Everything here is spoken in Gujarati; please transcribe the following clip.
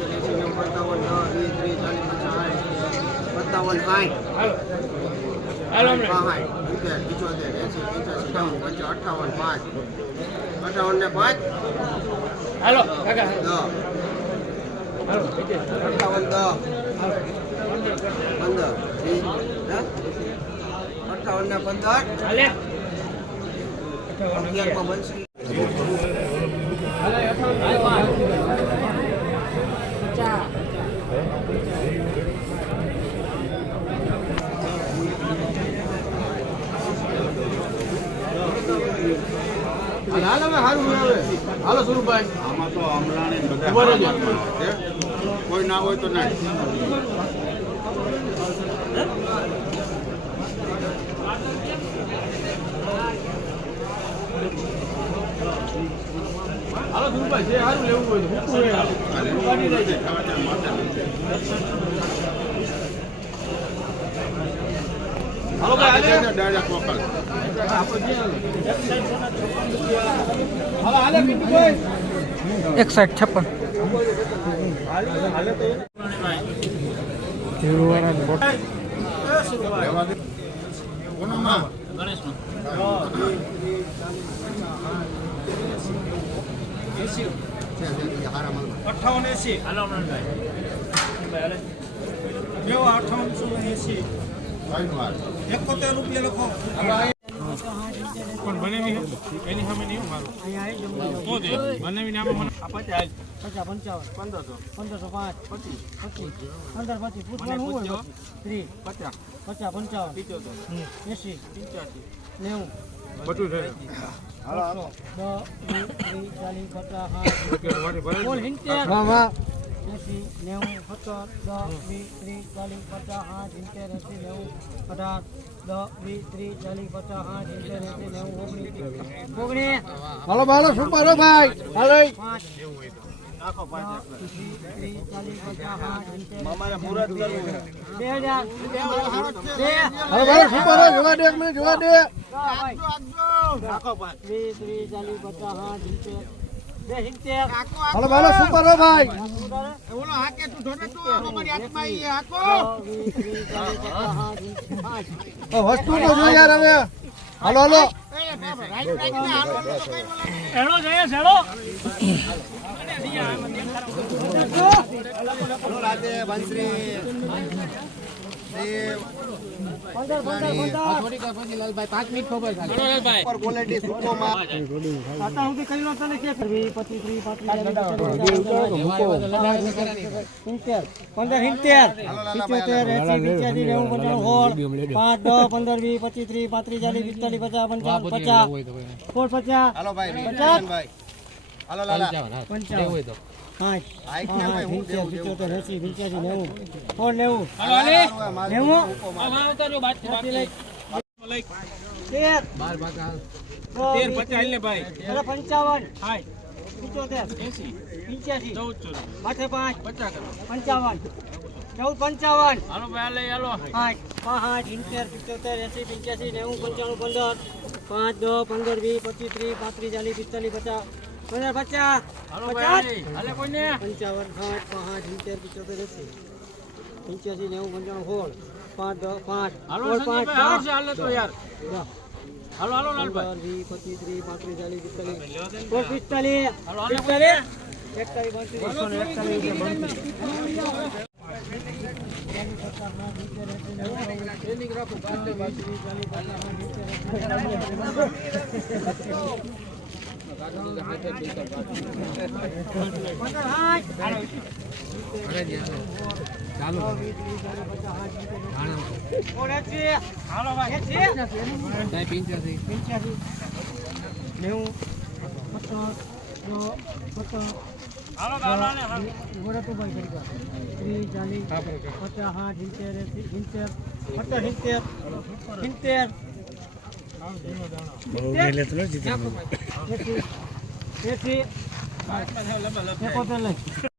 પંચાવન દસ વીસ ત્રીસ ચાલીસ પચાસ સાઠ સત્તાવન સાઠ સાઠ સિત્તેર પિચોતેર એંસી પંચ્યાસી નવ્વાણું પંચાવન અઠ્ઠાવન પાંચ અઠ્ઠાવન ને પાંચ હાલો કાકા દસ હાલો અઠ્ઠાવન દસ પંદર વીસ હે? અઠ્ઠાવન ને પંદર હાલે હાલો સારું આવે હાલો સુરભાઈ. આમાં તો હમણાં. કોઈ ના હોય તો ના જે સારું લેવું હોય તો મૂકવું હાલો. ભાઈ પિન્ટુભાઈ એકસઠ છપ્પન. કોનામાં અઠાવન એસી જેવો અઠાવનસો એસી એકોતેર રૂપિયા લખો પણ બનાવી એની સામે નહીં મારું તો દે બનાવીને આમાં મને પચાસ પચાસ પંચાવન પંદરસો પંદરસો પાંચ પચીસ પચીસ પંદર પચીસ પૂછવાનું હોય ત્રીસ પચાસ પચાસ પંચાવન એસી પંચ્યાસી નેવું. બધું છે સાઠ બોલ હાલો હાલો સુપર ભાઈ? હાલો. સિત્તેર અમારે મુહૂર્ત કરવું બે હજાર જોવા દે એક જોવા દે. નાખો પાંચ. વીસ ત્રીસ ચાલીસ પચાસ સાઠ સિત્તેર. બે સિત્તેર. હાલો હાલો ભાઈ? ઓલો હાકે તું જોને તું. અમારી હાથમાં ઈ હાકો વીસ ત્રીસ ચાલીસ પચાસ સાઠ સિત્તેર. પાંચ ઓ, વસ્તુ તો જો યાર હવે. હાલો હાલો. એનો જોઈએ છેડો પંદર પંદર પંદર ક્વોલિટી સુકોમાં અત્યાર સુધી કઈ લો તને કે વીસ પચીસ ત્રીસ પાંત્રીસ પચીસ ચાલીસ પિસ્તાલીસ પચાસ પંચાવન. પચાસ સોળ પચાસ હાલો ભાઈ પચાસ હાલો પંચાવન. પિત્યોતેર એસી પંચ્યાસી નેવું. નેવું? નેવું? તેર. તેર પચાસ પંચાવન. પિત્યોતેર એસી. પંચ્યાસી. ચૌદ માથે પાંચ. પચાસ પંચાવન. ચૌદ પંચાવન. હાલો ભાઈ હાલે. હાલો પાંચ પાંચ ઇન્ટર એસી પંચ્યાસી નેવું પંચાણું પંદર. પાંચ દસ પંદર વીસ પચીસ ત્રીસ પાંત્રીસ ચાલીસ પિસ્તાલીસ પચાસ. પચાસ પંચાવન પાંચ પાંચ ઇન્ટર પિત્યોતેર એસી પંચ્યાસી નેવું પંચાણું સોળ પાંચ દસ પાંચ પાંચ હાલો હાલે લાલભાઈ પચીસ ત્રીસ પાંત્રીસ ચાલીસ પિસ્તાલીસ પિસ્તાલીસ પિસ્તાલીસ એકતાલીસ પાંત્રીસ એકતાલીસ પંચ્યાસી નેવું પચાસ પચાસ પચાસ સાઠ